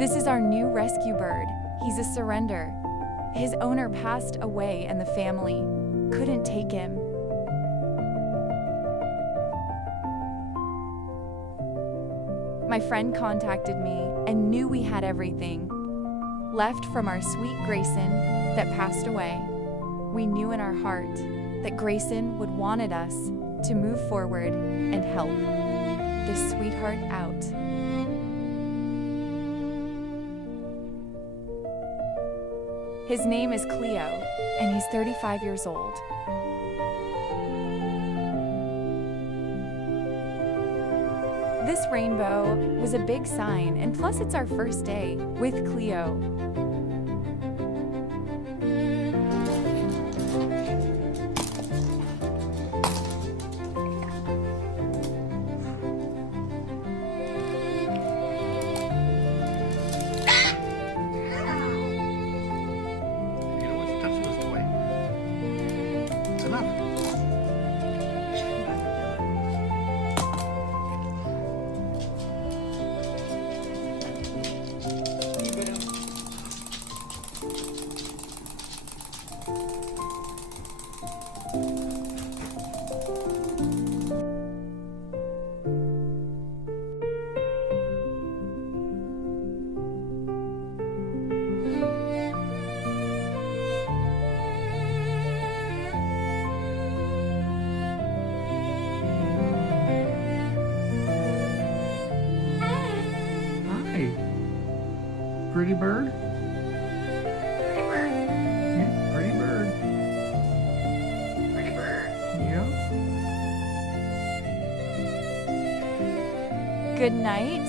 This is our new rescue bird. He's a surrender. His owner passed away and the family couldn't take him. My friend contacted me and knew we had everything left from our sweet Grayson that passed away. We knew in our heart that Grayson would wanted us to move forward and help this sweetheart out. His name is Cleo, and he's 35 years old. This rainbow was a big sign, and plus it's our first day with Cleo. Pretty bird? Pretty bird. Yeah, pretty bird. Pretty bird. Yeah. Good night.